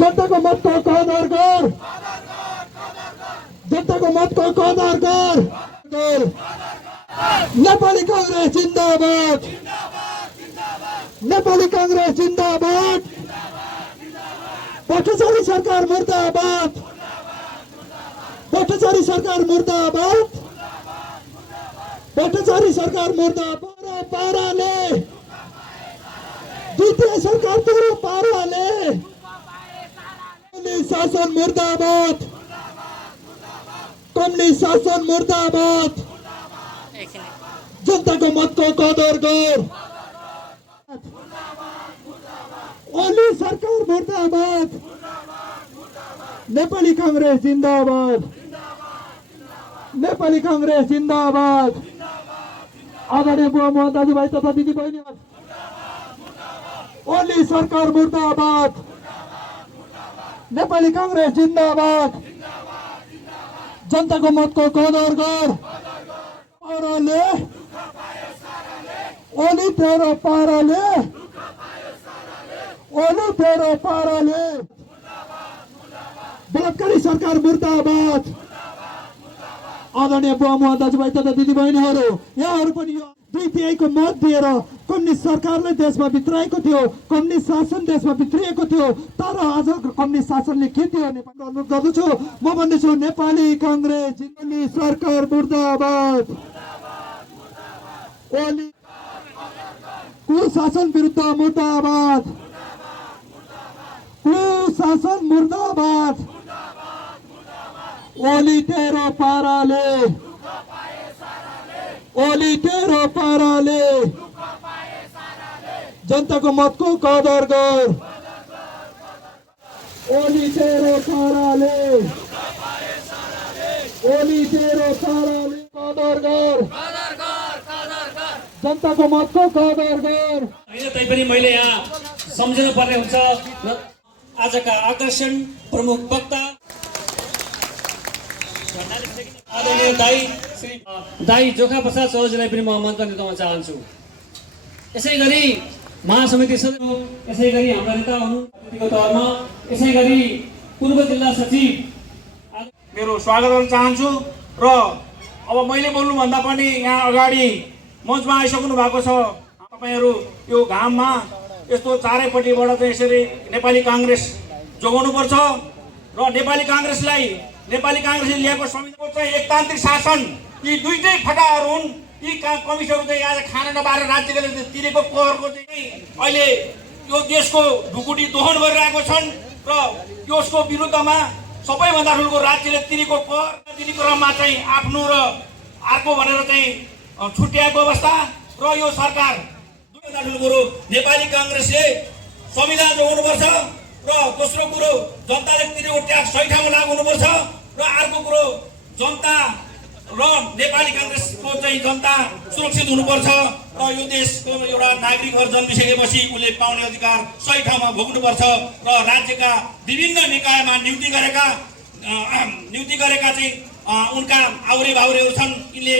जनताको मतको कदर गर, जनताको मतको कदर गर। नेपाली कांग्रेस जिंदाबाद, नेपाली कांग्रेस जिंदाबाद, भट्टाचार्य सरकार मुर्दाबाद, भट्टाचार्य सरकार मुर्दाबाद, भट्टाचार्य सरकार मुर्दाबाद। पाराले द्वितीय सरकार तेरो पाराले, कम्युनिस्ट शासन मुर्दाबाद, कम्युनिस्ट शासन मुर्दाबाद। जनताको मतको कदर गर, ओली सरकार मुर्दाबाद, नेपाली कांग्रेस जिंदाबाद, नेपाली कांग्रेस जिंदाबाद। आदरणीय बुवा दाजुभाइ तथा दिदीबहिनीहरू, ओली सरकार मुर्दाबाद, नेपाली कांग्रेस जिंदाबाद। जनताको मतको कदर गर, पाराले ओली तेरो पाराले, ओली तेरो पाराले। बलात्कारी सरकार मुर्दाबाद। आदरणीय बुवा दाजुभाइ तथा दिदीबहिनीहरू, यहाँहरू पनि यो 2/3 मत दिएर कम्युनिस्ट सरकारले देशमा भित्राएको थियो, कम्युनिस्ट शासन देशमा भित्रिएको थियो। तर आज कम्युनिस्ट शासनले के थियो नेपालमा अनुरोध गर्दछु, म भन्दैछु नेपाली कांग्रेस जिल्ला सरकार मुर्दाबाद, ओली कुशासन विरुद्ध मुर्दाबाद, कुशासन मुर्दाबाद। ओली तेरो पाराले, ओली तेरो पाराले। जनताको मतको कदर गर, ओली तेरो पाराले, ओली तेरो पाराले कदर गर, जनताको मतको कदर गर। तैपनि मैले यहाँ सम्झिनु पर्ने हुन्छ र आजका आकर्षण प्रमुख वक्ता आदरणीय दाई जोखा प्रसाद चौधरीलाई पनि म आमन्त्रण दिन चाहन्छु। यसै गरी महासमिति सदस्य, यसै गरी हाम्रा नेता हुनुहुन्थ्यो तहमा, यसै गरी पूर्व जिल्ला सचिव मेरो स्वागत गर्न चाहन्छु। र अब मैले बोल्नुभन्दा पनि यहाँ अगाडि मञ्चमा आइसक्नु भएको छ। तपाईहरू यो घाममा यस्तो चारैपट्टिबाट चाहिँ यसरी नेपाली कांग्रेस जोगाउनुपर्छ र नेपाली कांग्रेसले ल्याएको संविधानको चाहिँ एकतान्त्रिक शासन, यी दुईटै फटाहरू हुन्। यी कमिसनहरू चाहिँ आज खाना नपाएर राज्यले तिरेको करको चाहिँ अहिले यो देशको ढुकुटी दोहन गरिरहेको छन् र यसको विरुद्धमा सबैभन्दा ठुलो राज्यले तिरेको कर दिने क्रममा चाहिँ आफ्नो र अर्को भनेर चाहिँ छुट्याएको अवस्था र यो सरकार दुईभन्दा ठुलो कुरो नेपाली कांग्रेसले संविधान जोगाउनुपर्छ र दोस्रो कुरो जनताले तिरेको ट्याक्स सही ठाउँमा लागू हुनुपर्छ र अर्को कुरो जनता र नेपाली कांग्रेसको चाहिँ जनता सुरक्षित हुनुपर्छ र यो देशको एउटा नागरिकहरू जन्मिसकेपछि उसले पाउने अधिकार सही ठाउँमा भोग्नुपर्छ र राज्यका विभिन्न निकायमा नियुक्ति गरेका चाहिँ उनका आउरे बाउरेहरू छन्, यिनले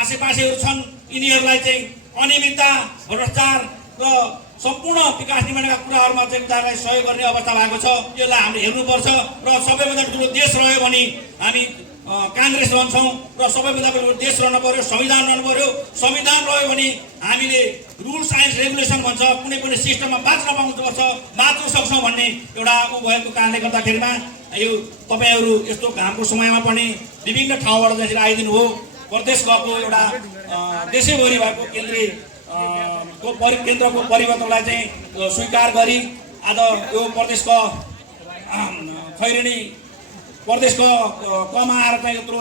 आसेपासेहरू छन्, यिनीहरूलाई चाहिँ अनियमितता, भ्रष्टाचार र सम्पूर्ण विकास निर्माणका कुराहरूमा चाहिँ उनीहरूलाई सहयोग गर्ने अवस्था भएको छ। यसलाई हामीले हेर्नुपर्छ र सबैभन्दा ठुलो देश रह्यो भने हामी कांग्रेस रहन्छौँ र सबैभन्दा ठुलो देश रहनु पर्यो, संविधान रहनु पर्यो। संविधान रह्यो भने हामीले रुल्स एन्ड रेगुलेसन भन्छ, कुनै पनि सिस्टममा बाँच्न बाँच्न सक्छौँ भन्ने एउटा भएको कारणले गर्दाखेरिमा यो तपाईहरू यस्तो घामको समयमा पनि विभिन्न ठाउँबाट चाहिँ आइदिनु हो। प्रदेश गएको एउटा देशैभरि भएको केन्द्रको परिवर्तनलाई चाहिँ स्वीकार गरी आज यो प्रदेशको खैरेनी प्रदेशको कमा आएर चाहिँ यत्रो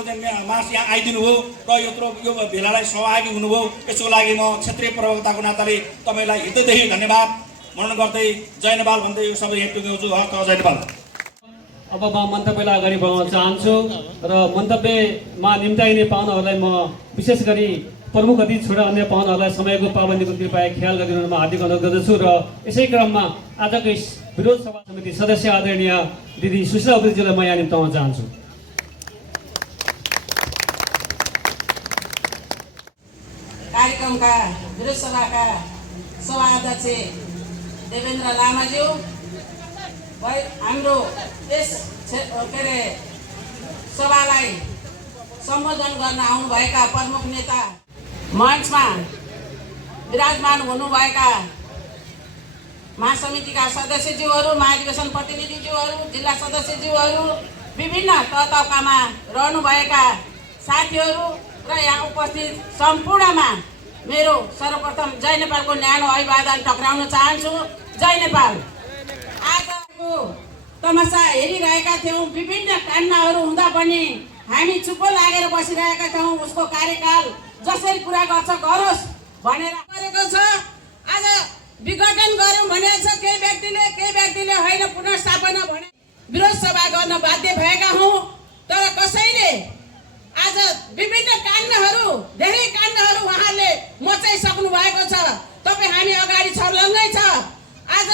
मास यहाँ आइदिनु हो र यत्रो यो भेलालाई सहभागी हुनुभयो। यसको लागि म क्षेत्रीय प्रवक्ताको नाताले तपाईँलाई हृदयदेखि धन्यवाद मनन गर्दै जय नेपाल भन्दै यो सबै यहाँ टुङ्ग्याउँछु। जय नेपाल। अब म मन्तव्यलाई अगाडि बढाउन चाहन्छु र मन्तव्यमा निम्ताइने पाहुनाहरूलाई म विशेष गरी प्रमुख अतिथि छोडेर अन्य पाहुनाहरूलाई समयको पाबन्दीको कृपया ख्याल गरिदिनुमा हार्दिक अनुरोध गर्दछु र यसै क्रममा आजको विरोध सभा समिति सदस्य आदरणीय दिदी सुशीला उप्रेतीजीलाई म यहाँ निम्ताउन चाहन्छु। कार्यक्रमका विरोध सभाका सभा अध्यक्ष देवेन्द्र लामाज्यू, हाम्रो यस के अरे सभालाई सम्बोधन गर्न आउनुभएका प्रमुख नेता, मञ्चमा विराजमान हुनुभएका महासमितिका सदस्यज्यूहरू, महाधिवेशन प्रतिनिधिज्यूहरू, जिल्ला सदस्यज्यूहरू, विभिन्न तहमा रहनुभएका साथीहरू र यहाँ उपस्थित सम्पूर्णमा मेरो सर्वप्रथम जय नेपालको न्यानो अभिवादन टक्राउन चाहन्छु। जय नेपाल। आजको तमासा हेरिरहेका थियौँ, विभिन्न काण्डहरू हुँदा पनि हामी चुप्पो लागेर बसिरहेका थियौँ। उसको कार्यकाल जसरी पुरा गर्छ गरोस् भनेर गरेको छ। आज विघटन गरौँ भनेको छ केही व्यक्तिले होइन पुनर्स्थापना भने विरोध सभा गर्न बाध्य भएका हौँ। तर कसैले आज विभिन्न काण्डहरू, धेरै काण्डहरू उहाँले मचाइसक्नु भएको छ। तपाईँ हामी अगाडि छर्लङ्गै छ। आज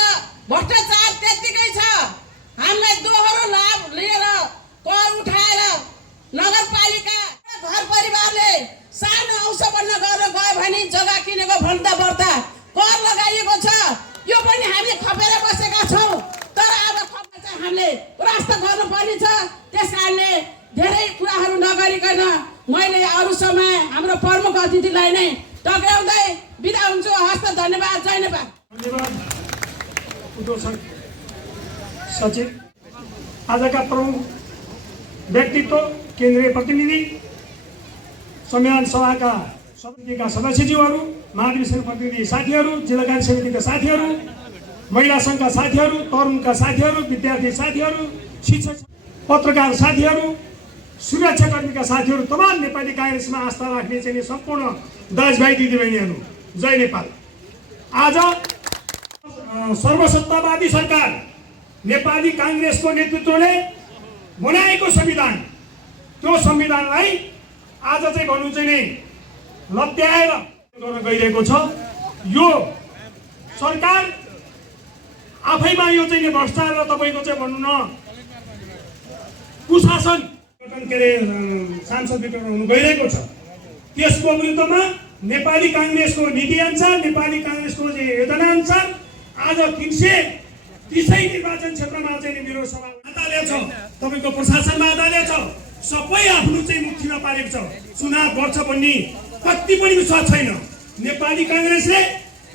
भ्रष्टाचार त्यत्तिकै छ। हामीलाई दोहोरो लाभ लिएर कर उठाएर नगरपालिका घर परिवारले सानो अंश बन्न गरेर गयो भने जग्गा किनेको भन्दा बढ्ता कर लगाइएको छ। यो पनि हामीले खपेर बसेका छौँ। तर अब खप्न चाहिँ हामीले प्रयास गर्नुपर्ने छ। त्यस कारणले धेरै कुराहरू नगरिकन मैले अरू समय हाम्रो प्रमुख अतिथिलाई नै टक्राउँदै बिदा हुन्छु। हस्त, धन्यवाद। जय नेपाल। धन्यवाद उद्योग सचिव। आजका प्रमुख व्यक्तित्व, केन्द्रीय प्रतिनिधि, संविधान सभाका समितिका सदस्यज्यूहरू, महाधिवेशन प्रतिनिधि साथीहरू, जिल्ला कार्य समितिका साथीहरू, महिला सङ्घका साथीहरू, तरुणका साथीहरू, विद्यार्थी साथीहरू, शिक्षक पत्रकार साथीहरू, सुरक्षाकर्मीका साथीहरू, तमाम नेपाली काङ्ग्रेसमा आस्था राख्ने चाहिँ सम्पूर्ण दाजुभाइ दिदीबहिनीहरू, जय नेपाल। आज सर्वसत्तावादी सरकार नेपाली काङ्ग्रेसको नेतृत्वले बनाएको संविधान, त्यो संविधानलाई आज चाहिँ भन्नु चाहिँ नि लत्याएर गर्न गइरहेको छ। यो सरकार आफैमा यो चाहिँ भ्रष्टाचार र तपाईँको चाहिँ भन्नु न कुशासन के अरे सांसद वितरण हुनु गइरहेको छ। त्यसको विरुद्धमा नेपाली काङ्ग्रेसको नीति अनुसार, नेपाली काङ्ग्रेसको योजना अनुसार आज 330 निर्वाचन क्षेत्रमा चाहिँ मेरो सभा अदालत छ, तपाईँको प्रशासनमा अदालत छ, सबै आफ्नो चाहिँ मुठीमा पारेको छ। चुनाव गर्छ भन्ने कति पनि विश्वास छैन। नेपाली काङ्ग्रेसले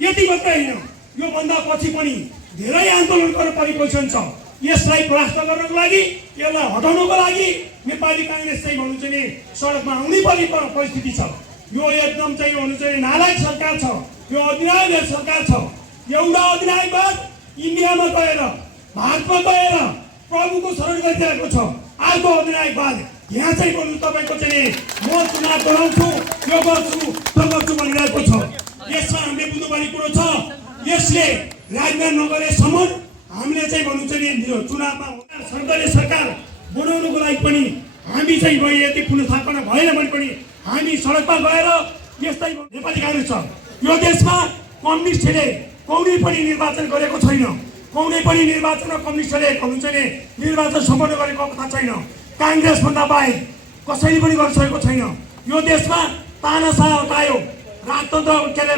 यति मात्रै होइन, योभन्दा पछि पनि धेरै आन्दोलन गर्न परेको छ। यसलाई परास्त गर्नको लागि, यसलाई हटाउनको लागि नेपाली काङ्ग्रेस चाहिँ भन्नु चाहिँ नि सडकमा आउनै पर्ने परिस्थिति छ। यो एकदम चाहिँ भन्नु चाहिँ नालायक सरकार छ, यो अधिनायक सरकार छ। एउटा अधिनायकवाद इन्डियामा गएर, भारतमा गएर प्रभुको शरण गरिरहेको छ। अर्को अधिनायकवाद यहाँ चाहिँ भन्नु तपाईँको चाहिँ म चुनाव गराउँछु, यो गर्छु, त्यो गर्छु भनिरहेको छ। यसमा हामीले बुझ्नुपर्ने कुरो छ। यसले राजनीति नगरेसम्म हामीले चाहिँ भन्नु चाहिँ चुनावमा सरकारी सरकार बनाउनुको लागि पनि हामी चाहिँ यति पुनर्स्थापना भएन भने पनि हामी सडकमा गएर यस्तै नेपाली काङ्ग्रेस छ। यो देशमा कम्युनिस्टले कुनै पनि निर्वाचन गरेको छैन। कुनै पनि निर्वाचनमा कम्युनिस्टले भन्नु चाहिँ निर्वाचन सम्पन्न गरेको अवस्था छैन। काङ्ग्रेसभन्दा बाहेक कसैले पनि गर्न सकेको छैन। यो देशमा तानाशाह हटायो, राजतन्त्र के अरे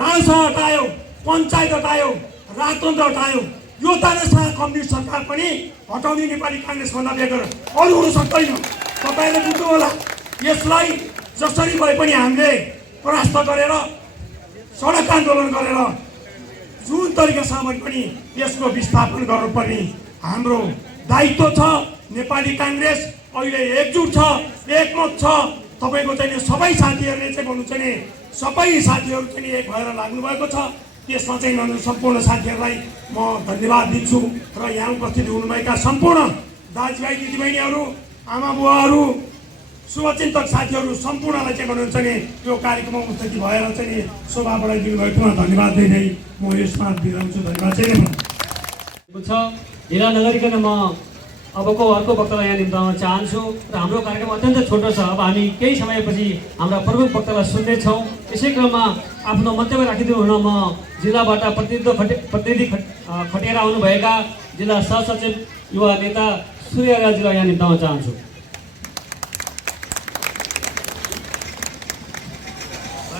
राजशाह हटायो, पञ्चायत हटायो, राजतन्त्र हटायो। यो तानाशाह कम्युनिस्ट सरकार पनि हटाउने नेपाली काङ्ग्रेसभन्दा बेगर अरू हुन सक्दैन। तपाईँले बुझ्नु होला। यसलाई जसरी भए पनि हामीले परास्त गरेर, सडक आन्दोलन गरेर, जुन तरिकासँग पनि यसको विस्थापन गर्नुपर्ने हाम्रो दायित्व छ। नेपाली काङ्ग्रेस अहिले एकजुट छ, एकमत छ। तपाईँको चाहिँ सबै साथीहरूले चाहिँ भन्नु चाहिँ सबै साथीहरू चाहिँ एक भएर लाग्नु भएको छ। त्यसमा चाहिँ सम्पूर्ण साथीहरूलाई म धन्यवाद दिन्छु र यहाँ उपस्थित हुनुभएका सम्पूर्ण दाजुभाइ दिदीबहिनीहरू, आमा बुवाहरू, शुभचिन्तक साथीहरू सम्पूर्णलाई चाहिँ भन्नुहुन्छ नि यो कार्यक्रममा उपस्थित भएर चाहिँ शोभा बढाइदिनु भएकोमा धन्यवाद दिँदै म यसमा बिराउँछु। धन्यवाद चाहिँ ढिला नगरिकन म अबको अर्को वक्तालाई यहाँ निम्ताउन चाहन्छु र हाम्रो कार्यक्रम अत्यन्त छोटो छ। अब हामी केही समयपछि हाम्रा प्रमुख वक्तालाई सुन्नेछौँ। यसै क्रममा आफ्नो मन्तव्य राखिदिनु हुन म जिल्लाबाट प्रतिनिधि खटेर आउनुभएका जिल्ला सहसचिव युवा नेता सूर्य राजलाई यहाँ निम्ताउन चाहन्छु।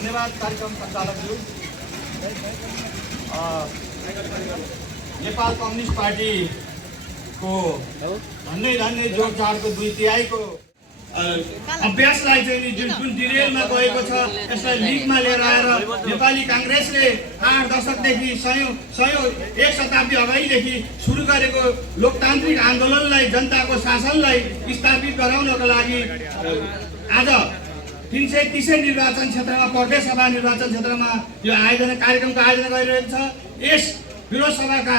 धन्यवाद कार्यक्रम सञ्चालकज्यू। नेपाल कम्युनिस्ट पार्टीको भन्दै जोडजाडको 2/3 को अभ्यासलाई चाहिँ जुन डिरेलमा गएको छ यसलाई लिगमा लिएर आएर नेपाली काङ्ग्रेसले 8 दशकदेखि सयौं एक शताब्दी अगाडिदेखि सुरु गरेको लोकतान्त्रिक आन्दोलनलाई, जनताको शासनलाई स्थापित गराउनको लागि आज 330 निर्वाचन क्षेत्रमा, प्रदेश सभा निर्वाचन क्षेत्रमा यो कार्यक्रमको आयोजना गरिरहेको छ। यस विरोध सभाका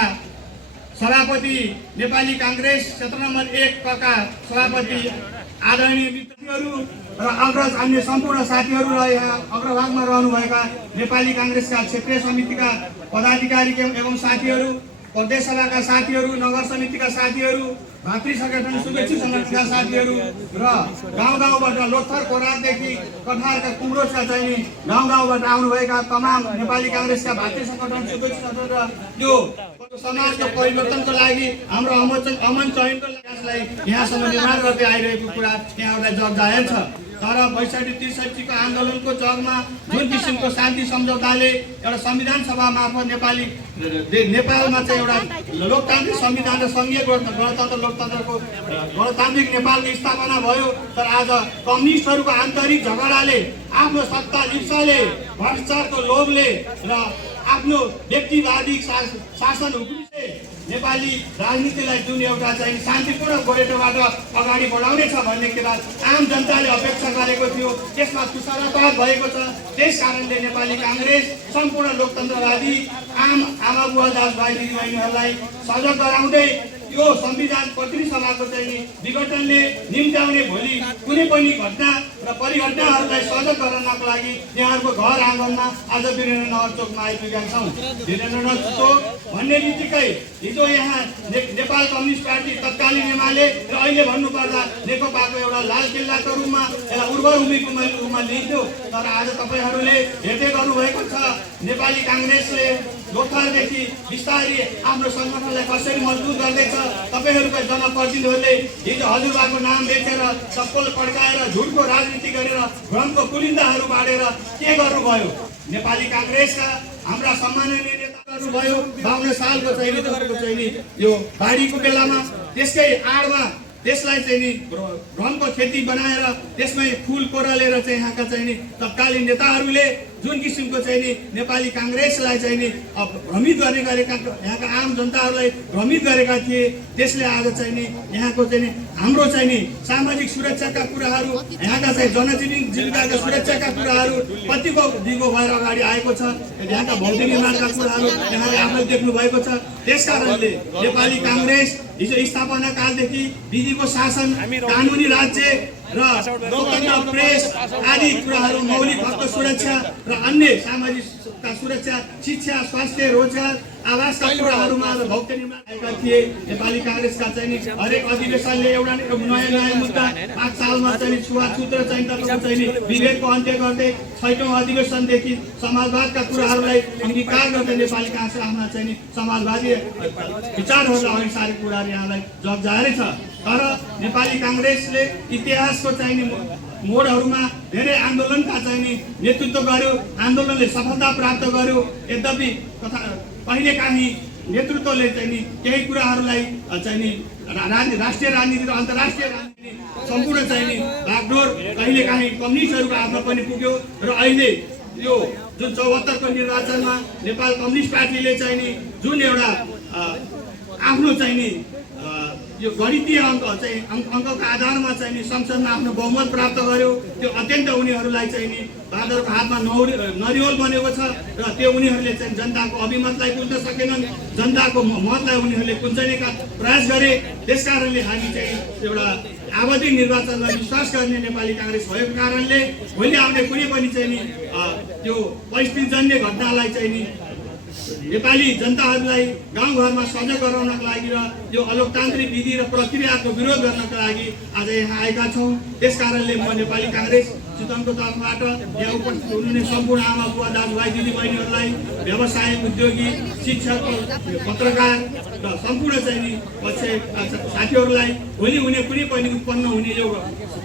सभापति नेपाली काङ्ग्रेस क्षेत्र नम्बर 1 का सभापति आदरणीय मित्रहरू र अग्रज अन्य सम्पूर्ण साथीहरू र यहाँ अग्रभागमा रहनुभएका नेपाली काङ्ग्रेसका क्षेत्रीय समितिका पदाधिकारी एवं साथीहरू, प्रदेश सभाका साथीहरू, नगर समितिका साथीहरू, भातृ सङ्गठन शुभेच्छुक सङ्गठनका साथीहरू र गाउँबाट लोथर कोराकदेखि कठारका कुम्रोसका चाहिँ गाउँबाट आउनुभएका तमाम नेपाली काङ्ग्रेसका भातृ सङ्गठन शुभेच्छुक सङ्गठन र यो समाजको परिवर्तनको लागि हाम्रो अमन चयनको लागि यहाँसम्म निर्माण गर्दै आइरहेको कुरा यहाँहरूलाई जग जाहेर छ। तर ६२-६३ को आन्दोलनको जगमा जुन किसिमको शान्ति सम्झौताले एउटा संविधान सभा मार्फत नेपालमा चाहिँ एउटा लोकतान्त्रिक संविधान र सङ्घीय गणतान्त्रिक नेपालको स्थापना भयो। तर आज कम्युनिस्टहरूको आन्तरिक झगडाले, आफ्नो सत्ता लिप्साले, भ्रष्टाचारको लोभले र आफ्नो व्यक्तिवादी शासन हुकुमले नेपाली राजनीतिलाई जुन एउटा चाहिँ शान्तिपूर्ण गोरेटोबाट अगाडि बढाउनेछ भन्ने कुरा आम जनताले अपेक्षा गरेको थियो, त्यसमा तुषारपात भएको छ। त्यस कारणले नेपाली काङ्ग्रेस सम्पूर्ण लोकतन्त्रवादी आम आमा बुवा दाजुभाइ दिदीबहिनीहरूलाई सजग गराउँदै यो संविधान प्रतिनिधि सभाको चाहिँ विघटनले निम्त्याउने भोलि कुनै पनि घटना र परिघटनाहरूलाई सजग गराउनको लागि यहाँहरूको घर आँगनमा आज वीरेन्द्रनगर चोकमा आइपुगेका छौँ। वीरेन्द्रनगर चोक भन्ने बित्तिकै हिजो यहाँ नेपाल कम्युनिस्ट पार्टी तत्कालीन एमाले र अहिले भन्नुपर्दा नेकपाको एउटा लाल किल्लाको रूपमा एउटा उर्वर रूपमा लिइन्थ्यो। तर आज तपाईँहरूले हेर्दै गर्नुभएको छ नेपाली काङ्ग्रेसले लोथरदेखि बिस्तारै आफ्नो सङ्गठनलाई कसरी मजबुत गर्दैछ। तपाईँहरूका जनप्रतिनिधिहरूले हिजो हजुरबाको नाम बेचेर, चप्पल पड्काएर, झुटको राजनीति गरेर, भ्रमको कुलिन्दाहरू बाँडेर के गर्नुभयो? नेपाली काङ्ग्रेसका हाम्रा सम्माननीय नेता गर्नुभयो 52 सालको चाहिँ यो बाढीको बेलामा, त्यसकै आडमा त्यसलाई चाहिँ नि भ्रमको खेती बनाएर त्यसमै फुल कोरालेर चाहिँ यहाँका चाहिँ नि तत्कालीन नेताहरूले जुन किसिमको चाहिँ नि नेपाली काङ्ग्रेसलाई चाहिँ नि भ्रमित गर्ने गरेका, यहाँका आम जनताहरूलाई भ्रमित गरेका थिए। त्यसले आज चाहिँ नि यहाँको चाहिँ नि हाम्रो चाहिँ नि सामाजिक सुरक्षाका कुराहरू, यहाँका चाहिँ जनजीविकाका सुरक्षाका कुराहरू कतिको दिगो भएर अगाडि आएको छ। यहाँका भौतिक निर्माणका कुराहरू यहाँले आफूले देख्नु भएको छ। त्यसकारणले नेपाली काङ्ग्रेस हिजो स्थापना कालदेखि विधिको शासन, कानुनी राज्य र स्वतन्त्र प्रेस आदि कुराहरू, मौलिक हकको सुरक्षा र अन्य सामाजिक सुरक्षा, शिक्षा, स्वास्थ्य, रोजगार, आवासका कुराहरूमा भौतिक निर्माण आएका थिए। नेपाली काङ्ग्रेसका चाहिँ हरेक अधिवेशनले एउटा नयाँ मुद्दा 5 सालमा चाहिँ छुवाछुत र चाहिँ तपाईँको चाहिँ विभेदको अन्त्य गर्दै 6औं अधिवेशनदेखि समाजवादका कुराहरूलाई अंगीकार गर्दै नेपाली काङ्ग्रेस आफ्ना चाहिँ समाजवादी विचारहरूलाई अगाडि सारेको कुराहरू यहाँलाई जग जाहेरै छ। तर नेपाली काङ्ग्रेसले इतिहासको चाहिँ मोडहरूमा धेरै आन्दोलनका चाहिँ नेतृत्व गर्यो, आन्दोलनले सफलता प्राप्त गर्यो। यद्यपि कहिलेकाहीँ नेतृत्वले चाहिँ केही कुराहरूलाई चाहिँ राष्ट्रिय राजनीति र अन्तर्राष्ट्रिय राजनीति सम्पूर्ण चाहिँ बागडोर कहिलेकाहीँ कम्युनिस्टहरूको हातमा पनि पुग्यो। र अहिले यो जुन 74 को निर्वाचनमा नेपाल कम्युनिस्ट पार्टीले चाहिँ जुन एउटा आफ्नो चाहिँ यो गणितीय अङ्कको आधारमा चाहिँ संसदमा आफ्नो बहुमत प्राप्त गर्यो। त्यो अत्यन्त उनीहरूलाई चाहिँ बाँदरको हातमा नरिवल बनेको छ र त्यो उनीहरूले चाहिँ जनताको अभिमतलाई बुझ्न सकेनन्, जनताको मतलाई उनीहरूले कुञ्चनेका प्रयास गरे। त्यसकारणले हामी चाहिँ एउटा आवधिक निर्वाचनमा विश्वास गर्ने नेपाली काङ्ग्रेस भएको कारणले भोलि आउने कुनै पनि चाहिँ त्यो परिस्थितिजन्य घटनालाई चाहिँ नेपाली जनताहरूलाई गाउँघरमा सजग गराउनको लागि र यो अलोकतान्त्रिक विधि र प्रक्रियाको विरोध गर्नका लागि आज यहाँ आएका छौँ। त्यसकारणले म नेपाली काङ्ग्रेस चितवनको तर्फबाट यहाँ उपस्थित हुनुहुने सम्पूर्ण आमा बुवा दाजुभाइ दिदीबहिनीहरूलाई, व्यवसाय, उद्योगी, शिक्षक, पत्रकार र सम्पूर्ण चाहिँ साथीहरूलाई भोलि हुने कुनै पनि उत्पन्न हुने यो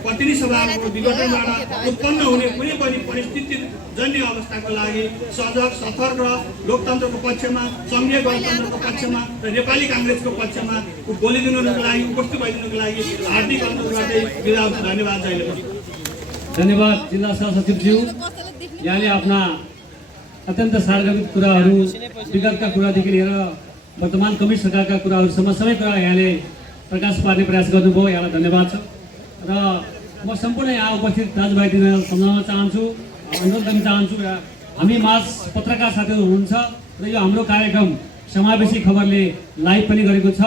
प्रतिनिधि सभाको विघटनबाट उत्पन्न हुने कुनै पनि परिस्थिति दयनीय अवस्थाको लागि सजग सतर्क लोकतन्त्रको पक्षमा सङ्घीय गणतन्त्रको पक्षमा र नेपाली काङ्ग्रेसको पक्षमा बोलिदिनुको लागि उपस्थित भइदिनुको लागि हार्दिक अनुरोधबाटै बिदा हुन्छु। धन्यवाद। जहिले धन्यवाद जिल्ला सहसचिवज्यू। यहाँले आफ्ना अत्यन्त सार्वजनिक कुराहरू विगतका कुरादेखि लिएर वर्तमान कम्युनिस्ट सरकारका कुराहरूसम्म सबै कुरा यहाँले प्रकाश पार्ने प्रयास गर्नुभयो। यहाँलाई धन्यवाद छ र म सम्पूर्ण यहाँ उपस्थित दाजुभाइ सम्झाउन चाहन्छु, अनुरोध गर्न चाहन्छु। हामी माझ पत्रकार साथीहरू हुनुहुन्छ र यो हाम्रो कार्यक्रम समावेशी खबरले लाइभ पनि गरेको छ।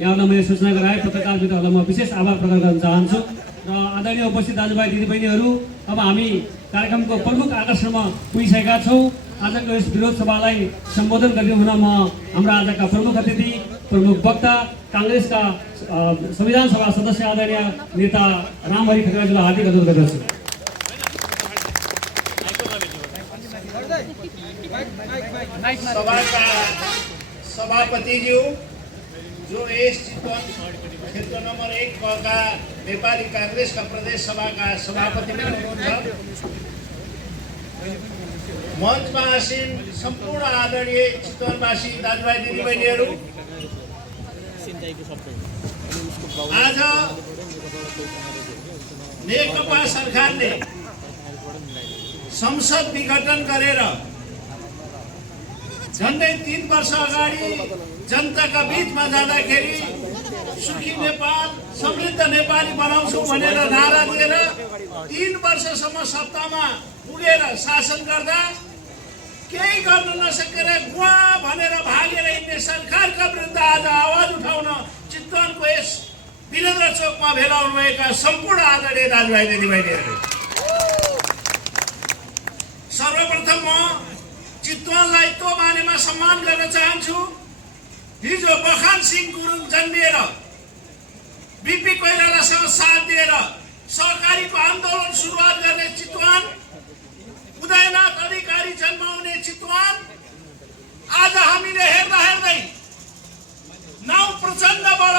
यहाँलाई मैले सूचना गराएँ, पत्रकार मित्रहरूलाई म विशेष आभार प्रकट गर्न चाहन्छु। र आदरणीय उपस्थित दाजुभाइ दिदीबहिनीहरू, अब हामी कार्यक्रमको प्रमुख आकर्षणमा पुगिसकेका छौँ। आजको यस विरोध सभालाई सम्बोधन गरिदिनु हुन म हाम्रा आजका प्रमुख अतिथि, प्रमुख वक्ता, काङ्ग्रेसका संविधान सभा सदस्य आदरणीय नेता रामहरि खतिवडाजीलाई हार्दिक अनुरोध गर्दछु। सभाका सभापतिज्यू, जो यस चितवन क्षेत्र नम्बर 1 का नेपाली काङ्ग्रेसका प्रदेश सभाका सभापति पनि हुनुहुन्छ, मञ्चमा आसीन सम्पूर्ण आदरणीय चितवनवासी दाजुभाइ दिदीबहिनीहरू, आज नेकपा सरकारले संसद विघटन गरेर झन्डै 3 वर्ष अगाडि जनताका बीचमा जाँदाखेरि सुखी नेपाल, समृद्ध नेपाली बनाउँछौँ भनेर नारा दिएर 3 वर्षसम्म सत्तामा पुगेर शासन गर्दा केही गर्न नसकेर गुवा भनेर भागेर हिँड्ने सरकारका विरुद्ध आज आवाज उठाउन चितवनको यस वीरेन्द्र चोकमा भेला हुनुभएका सम्पूर्ण आदरणीय दाजुभाइ दिदीबहिनीहरू, सर्वप्रथम म चितवनलाई त्यो मानेमा सम्मान गर्न चाहन्छु। हिजो बखान सिंह गुरुङ जन्मिएर बिपी कोइरालासँग साथ दिएर सहकारीको आन्दोलन सुरुवात गर्ने चितवन, उदयनाथ अधिकारी जन्माउने चितवन, आज हामीले हेर्दा हेर्दै 9 प्रचण्डबाट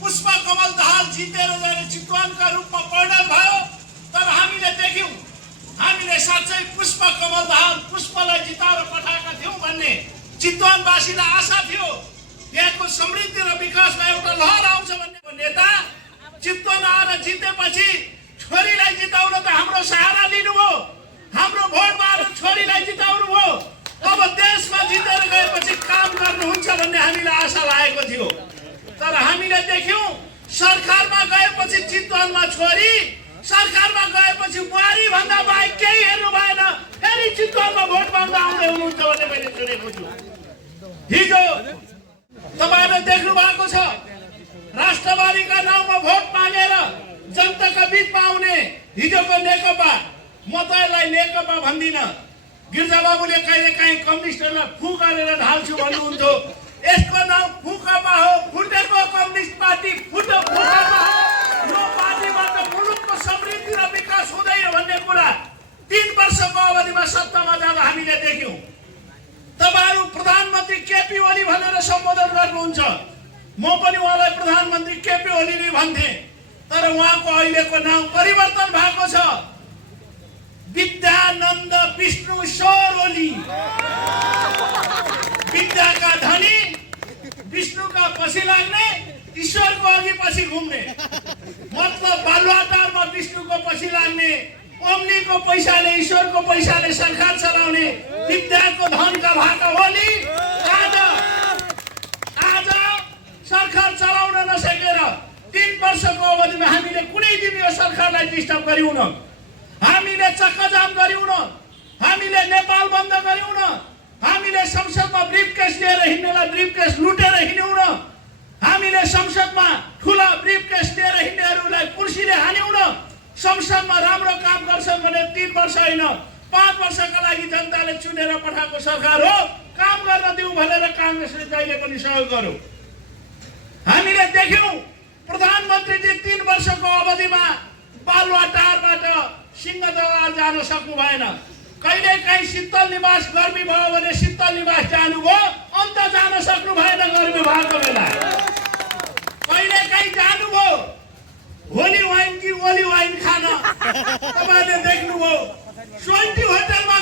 पुष्पकमल दाहाल जितेर जाने चितवनका रूपमा परिणत भयो। तर हामीले देख्यौँ, हामीले साँच्चै पुष्पकमल दाहाल पुष्पलाई जिताएर पठाएका थियौँ भन्ने चितवनवासीलाई आशा थियो। यहाँको समृद्धि र विकासमा एउटा लहर आउँछ भन्ने नेता चितवन आएर जितेपछि छोरीलाई जिताउन त हाम्रो सहारा लिनुभयो, हाम्रो भोटबाट छोरीलाई जिताउनु भयो। अब देशमा जितेर गएपछि काम गर्नुहुन्छ भन्ने हामीलाई आशा लागेको थियो। तर हामीले देख्यौँ सरकारमा गएपछि चितवनमा छोरी, सरकारमा गएपछि बुहारी भन्दा बाहेक केही हेर्नु भएन। फेरि चितवनमा भोट माग्न आउँदै हुनुहुन्छ भन्ने मैले सुनेको छु। हिजो तपाईँले देख्नु भएको छ, राष्ट्रवादीका नाउँमा भोट मागेर जनताका बीचमा आउने हिजोको नेकपा, म त यसलाई नेकपा भन्दिनँ। गिर्जाबाबुले कहिलेकाहीँ कम्युनिस्टहरूलाई फु गरेर ढाल्छु भन्नुहुन्थ्यो। यसको नाम फुकपा हो, फुटेको कम्युनिस्ट पार्टी, फुटो फुकपा हो। यो पार्टीबाट मुलुकको समृद्धि र विकास हुँदैन भन्ने कुरा 3 वर्षको अवधिमा सत्तामा जाँदा हामीले देख्यौँ। तपाईँहरू प्रधानमन्त्री केपी ओली भनेर सम्बोधन गर्नुहुन्छ, म पनि उहाँलाई प्रधानमन्त्री केपी ओली नै भन्थेँ। तर उहाँको अहिलेको नाम परिवर्तन भएको छ, विद्यानन्द विष्णु ईश्वर ओली। विद्याका धनी, विष्णुका पछि लाग्ने, ईश्वरको अघि पछि घुम्ने, मतलब बालुवाटारमा विष्णुको पछि लाग्ने, ओम्नीको पैसाले ईश्वरको पैसाले सरकार चलाउने विद्याको धनका भाका ओली आज सरकार चलाउन नसकेर 3 वर्षको अवधिमा हामीले कुनै दिन यो सरकारलाई डिस्टर्ब गर्यौँ न, हामीले चक्काजाम गर्यौँ न, हामीले नेपाल बन्द गर्यौँ न, हामीले संसदमा ब्रिफकेस लिएर हिँड्नेलाई ब्रिफकेस लुटेर हिँड्यौँ न, हामीले संसदमा ठुला ब्रिफकेस लिएर हिँड्नेहरूलाई कुर्सीले हान्यौँ न। संसदमा राम्रो काम गर्छन् भने 3 वर्ष होइन 5 वर्षका लागि जनताले चुनेर पठाएको सरकार हो, काम गर्न दिउँ भनेर काङ्ग्रेसले जहिले पनि सहयोग गर्यो। हामीले देख्यौँ प्रधानमन्त्रीजी 3 वर्षको अवधिमा बालुवाटारबाट सिंहदरबार जान सक्नु भएन। कहिलेकाहीँ शीतल निवास गर्मी भयो भने शीतल निवास जानुभयो, अन्त जान सक्नु भएन गर्मी भएको बेला। कहिलेकाहीँ जानुभयो होली वाइन कि ओली वाइन खान, तपाईँले देख्नुभयो। 20 होटलमा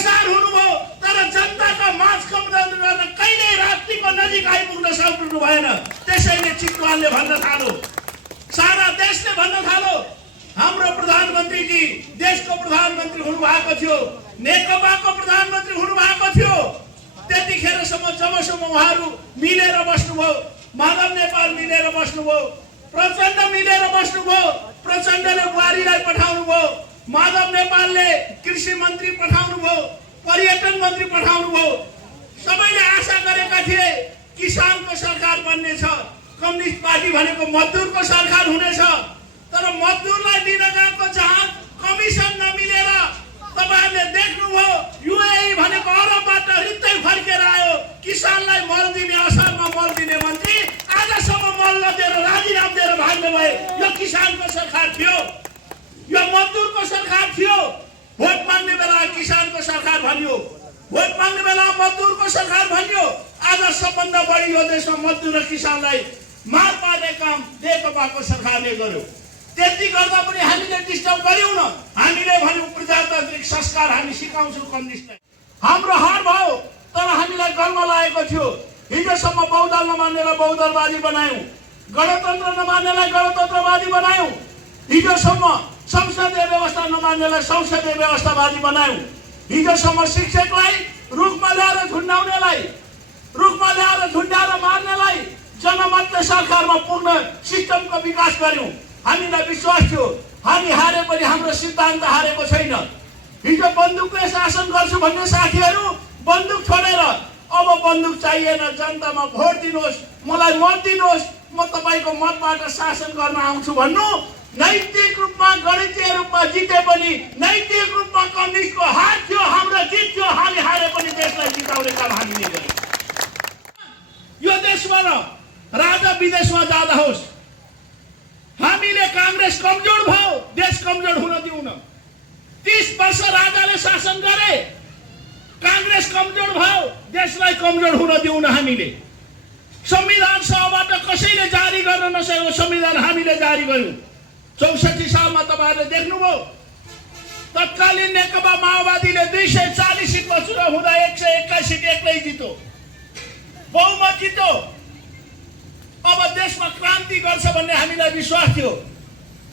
प्रसार हुनुभयो, तर जनताका माझ कमजोर गर्न कहिल्यै राप्तीको नजिक आइपुग्न सक्नु भएन। त्यसैले चितवनले भन्न थाल्यो, सारा देशले भन्न थाल्यो, हाम्रो प्रधानमन्त्रीजी देशको प्रधानमन्त्री हुनुभएको थियो, नेकपाको प्रधानमन्त्री हुनुभएको थियो। त्यतिखेरसम्म जबसम्म उहाँहरू मिलेर बस्नुभयो, माधव नेपाल मिलेर बस्नुभयो, प्रचण्ड मिलेर बस्नुभयो, प्रचण्डले बुहारीलाई पठाउनु भयो, माधव नेपालले कृषि मन्त्री पठाउनु भयो, पर्यटन मन्त्री पठाउनु भयो। सबैले आशा गरेका थिए किसानको सरकार बन्नेछ, कम्युनिस्ट पार्टी भनेको मजदुरको सरकार हुनेछ। तर मजदुरलाई दिन गएको जहाज कमिसन नमिलेर तपाईहरुले देख्नुभयो, युएई भनेको अरबबाट रित्तै फर्केर आयो। किसानलाई मल दिने, असारमा मल दिने मन्त्री आजसम्म मल नदिएर राजीनामा दिएर भाग्नु भए। यो किसानको सरकार थियो, यो मजदुरको सरकार थियो। भोट माग्ने बेला किसानको सरकार भनियो, भोट माग्ने बेला मजदुरको सरकार भनियो। आज सबभन्दा बढी यो देशमा मजदुर र किसानलाई मार पार्ने काम नेकपाको सरकारले गर्यो। त्यति गर्दा पनि हामीले डिस्टर्ब गर्यौं न। हामीले भन्यौं प्रजातान्त्रिक संस्कार हामी सिकाउँछौं कम्युनिस्टलाई। हाम्रो हार भयो, तर हामीलाई गर्व लागेको थियो। हिजोसम्म बहुदल नमान्नेलाई बहुदलवादी बनायौं, गणतन्त्र नमान्नेलाई गणतन्त्रवादी बनायौं। हिजोसम्म संसदीय व्यवस्था नमान्नेलाई संसदीय व्यवस्थावादी बनायौं। हिजोसम्म शिक्षकलाई रुखमा ल्याएर झुन्डाउनेलाई, रुखमा ल्याएर झुन्डाएर मार्नेलाई जनमतले सरकारमा पुग्न सिस्टमको विकास गर्यौं। हामीलाई विश्वास थियो हामी हारे पनि हाम्रो सिद्धान्त हारेको छैन। हिजो बन्दुकले शासन गर्छु भन्ने साथीहरू बन्दुक छोडेर अब बन्दुक चाहिएन, जनतामा भोट दिनुहोस्, मलाई मत दिनुहोस्, म तपाईको मतबाट शासन गर्न आउँछु भन्नु नैतिक रूपमा गणितीय रूपमा जिते पनि नैतिक रूपमा कम्युनिस्टको हार थियो, हाम्रो जित थियो। हामी हारे पनि देशलाई जिताउने काम हामीले गर्यौं। यो देशमा राजा विदेशमा जाँदा होस्, हामीले कांग्रेस कमजोर भयो, देश कमजोर हुन दिउन। 30 वर्ष राजाले शासन गरे, कांग्रेस कमजोर भयो, देशलाई कमजोर हुन दिउन। हामीले संविधान सभाबाट कसैले जारी गर्न नसकेको संविधान हामीले जारी गर्यौं। 64 सालमा तपाईहरुले देख्नुभयो, तत्कालीन नेकपा माओवादीले 240 सिटमा चुनाव हुँदा 121 सिट एक्लै जित्यो, बहुमत जित्यो। अब देशमा क्रान्ति गर्छ भन्ने हामीलाई विश्वास थियो।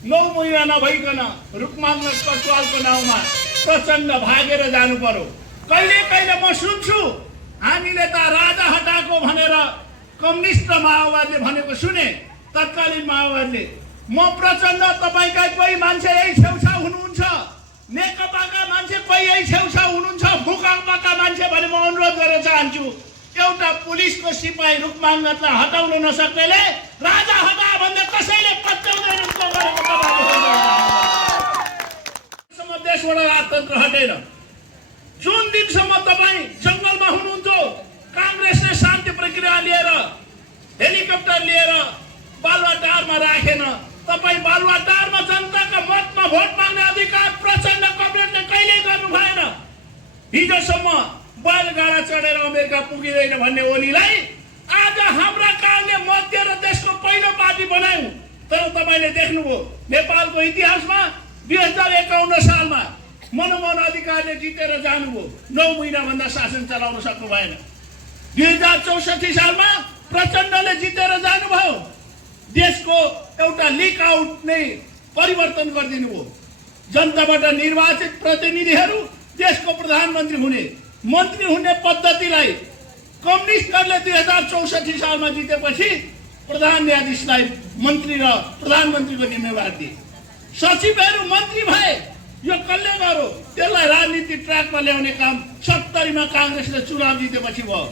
9 महिना नभइकन रुकमान कटवालको नाउँमा प्रचण्ड भागेर जानु पर्यो। कहिले कहिले म सुन्छु हामीले त राजा हटाएको भनेर कम्युनिस्ट र माओवादीले भनेको सुने। तत्कालीन माओवादीले म प्रचण्ड तपाईका कोही मान्छे यही छेउछाउ हुनुहुन्छ, नेकपाका मान्छे कोही यही छेउछाउ हुनुहुन्छ, भूकम्पका मान्छे भने म अनुरोध गर्न चाहन्छु, एउटा पुलिसको सिपाही रुकमाङ्गतलाई हटाउन नसक्नेले राजा हटा भन्दा कसैले पत्याउँदैन। देशबाट राजतन्त्र हटेन। जुन दिनसम्म तपाईँ जङ्गलमा हुनुहुन्थ्यो, कांग्रेसले शान्ति प्रक्रिया लिएर हेलिकप्टर लिएर बालुवाटारमा राखेन। तपाईँ बालुवाटारमा जनताका मतमा भोट माग्ने अधिकार प्रचण्ड कमरेडले कहिल्यै गर्नु भएन। हिजोसम्म बैलगाडा चढेर अमेरिका पुगिँदैन भन्ने ओलीलाई आज हाम्रा कारणले मत दिएर देशको पहिलो पार्टी बनायौं। तर तपाईले देख्नुभयो नेपालको इतिहासमा 2051 सालमा मनमोहन अधिकारीले जितेर जानुभयो, 9 महिना भन्दा शासन चलाउन सक्नु भएन। 2064 सालमा प्रचण्डले जितेर जानुभयो, देशको एउटा लिक आउट नै परिवर्तन गरिदिनु भयो। जनताबाट निर्वाचित प्रतिनिधिहरू देशको प्रधानमन्त्री हुने, मन्त्री हुने पद्धतिलाई कम्युनिस्टहरूले 2064 सालमा जितेपछि प्रधान न्यायाधीशलाई मन्त्री र प्रधानमन्त्रीको जिम्मेवार दिए। सचिवहरू मन्त्री भए, यो कसले गर्यो? त्यसलाई राजनीतिक ट्र्याकमा ल्याउने काम 70 मा कांग्रेसले चुनाव जितेपछि भयो।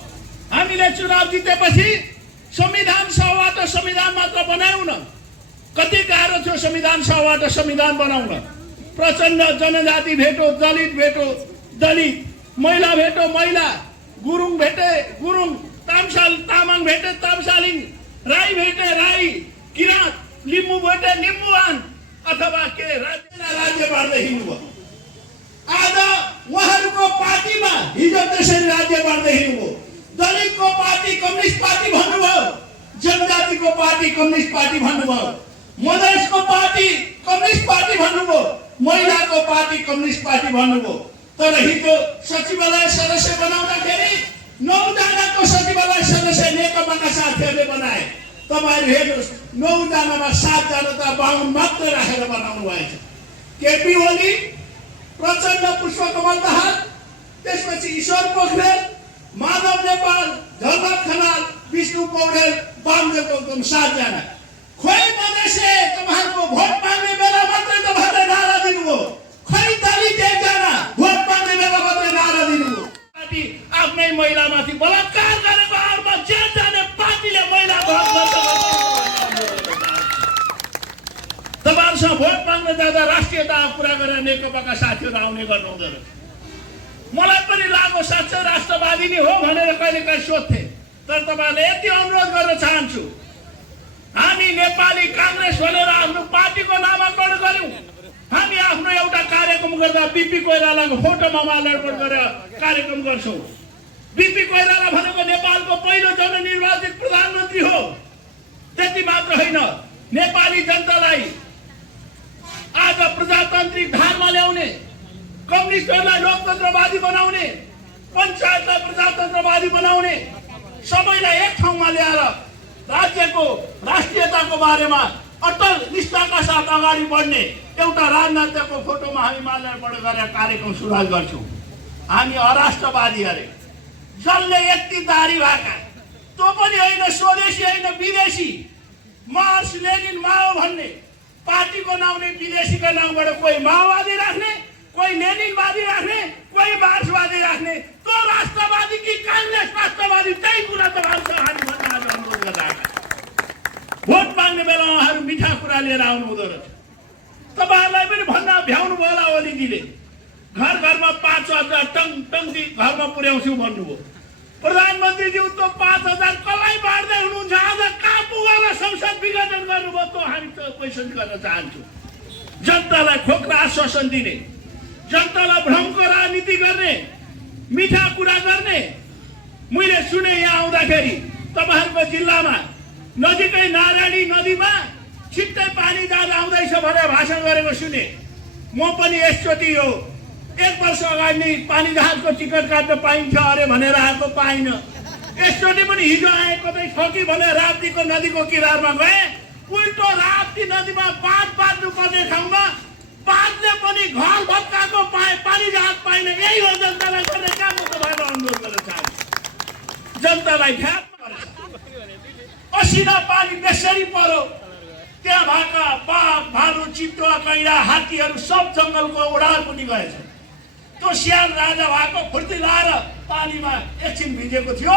हामीले चुनाव जितेपछि संविधान सभाबाट संविधान मात्र बनायौं न। कति गाह्रो थियो संविधान सभाबाट संविधान बनाउन। प्रचण्ड जनजाति भेटो, दलित भेटो दलित, महिला भेटो महिला, गुरुङ भेटे गुरुङ, तामाङ भेटे तामसालिङ, राई भेटे राई, किराँत, लिम्बू भेटे लिम्बुवान, अथवा के राज्य बाँड्दै हिँड्नुभयो। आज उहाँहरूको पार्टीमा हिजो त्यसरी राज्य बाँड्दै हिँड्नुभयो। दलितको पार्टी कम्युनिस्ट पार्टी भन्नुभयो, जनजातिको पार्टी कम्युनिस्ट पार्टी भन्नुभयो, मधेसको पार्टी कम्युनिस्ट पार्टी भन्नुभयो, महिलाको पार्टी कम्युनिस्ट पार्टी भन्नुभयो। तर हिजो सचिवालय सदस्य बनाउँदाखेरि 9 जनाको सचिवालय सदस्य नेकपाका साथीहरूले बनाए। तपाईहरु हेर्नुस्, 9 जनामा 7 जना त बाहुन मात्र राखेर बनाउनु भएछ। केपी ओली, प्रचण्ड, पुष्पकमल दाहाल, त्यसपछि ईश्वर पोखरेल, माधव नेपाल, झलक खनाल, विष्णु पौडेल, वामदेवको 7 जना। खोइ मधेसे तपाईहरुको भोट माग्ने बेला मात्रै तपाईहरुले नारा दिनुभयो। खोइ दलित एकजना भोट माग्ने बेला मात्रै नारा दिनुभयो। पार्टी आफ्नै महिलामाथि बलात्कार गरेको आरोपमा जेल जाने पार्टीले महिला भोट तपाईहरुसँग भोट माग्न जाँदा राष्ट्रियता कुरा गरेर नेकपाका साथीहरु आउने गर्नुहुँदो रहेछ। मलाई पनि लाग्यो साँच्चै राष्ट्रवादी नै हो भनेर कहिलेकाहीँ सोध्थे। तर तपाईहरुले यति अनुरोध गर्न चाहन्छु, हामी नेपाली कांग्रेस भनेर आफ्नो पार्टीको नामाकरण गर्यौं। हामी आफ्नो एउटा कार्यक्रम गर्दा बीपी कोइरालाको फोटोमा माल्यार्पण गरेर कार्यक्रम गर्छौं। बीपी कोइराला भनेको नेपालको पहिलो जननिर्वाचित प्रधानमन्त्री हो। त्यति मात्र होइन, नेपाली जनतालाई आज प्रजातान्त्रिक धारमा ल्याउने, कम्युनिस्टहरूलाई लोकतन्त्रवादी बनाउने, पञ्चायतलाई प्रजातन्त्रवादी बनाउने, सबैलाई एक ठाउँमा ल्याएर राज्यको राष्ट्रियताको बारेमा अटल निष्ठाका साथ अगाडि बढ्ने एउटा राजनीतिको फोटोमा हामी माल्यार्पण गरेर कार्यक्रम सुरुवात गर्छौं। हामी अराष्ट्रवादी अरे, जसले यति दारी भएका, त्यो पनि होइन स्वदेशी होइन विदेशी, मार्क्स लेनिन माओ भन्ने पार्टीको नाउँ नै विदेशीका नाउँबाट कोही माओवादी राख्ने, कोही लेनिनवादी राख्ने, कोही मार्क्सवादी राख्ने, त्यो राष्ट्रवादी कि कांग्रेस राष्ट्रवादी, त्यही कुरा तपाईहरुसँग हामी भन्न आज अनुरोध गरिरहेका। भोट माग्ने बेला उहाँहरू मिठा कुरा लिएर आउनु हुँदो रहेछ। तपाईहरुलाई पनि भन्न भ्याउनु भयो होला ओलीजीले, घर घरमा 5,000 टङ घरमा पुर्याउँछु भन्नुभयो। प्रधानमन्त्रीज्यू त्यो 5,000 कसलाई बाँड्दै हुनुहुन्छ? आज कहाँ पुगेर संसद विघटन गर्नुभयो? त्यो हामी क्वेसन गर्न चाहन्छौँ। जनतालाई खोक्रा आश्वासन दिने, जनतालाई भ्रमको राजनीति गर्ने, मिठा कुरा गर्ने। मैले सुने यहाँ आउँदाखेरि तपाईहरुको जिल्लामा नजिकै नारायणी नदीमा छिट्टै पानी जहाज आउँदैछ भनेर भाषण गरेको सुने। म पनि यसचोटि यो 1 वर्ष अगाडि नै पानी जहाजको टिकट काट्न पाइन्छ अरे भनेर आएको पाइन। यसचोटि पनि हिजो आएको चाहिँ छ कि भने राप्तीको नदीको किनारमा गए, उल्टो राप्ती नदीमा बाँध बाँध्नु पर्ने ठाउँमा बाँधले पनि घर भत्काको पानी जहाज पाइन। यही हो जनतालाई गर्ने काम। म तपाईहरुलाई अनुरोध गर्न चाहन्छु, जनतालाई ध्यान असिना पानी बेसरी पर्यो, त्यहाँ भएका बाघ, भालु, चितुवा, कैँडा, हात्तीहरू सब जङ्गलको उडान पनि गएछ। त्यो स्याल राजा भएको फुर्ती लाएर पानीमा एकछिन भिजेको थियो,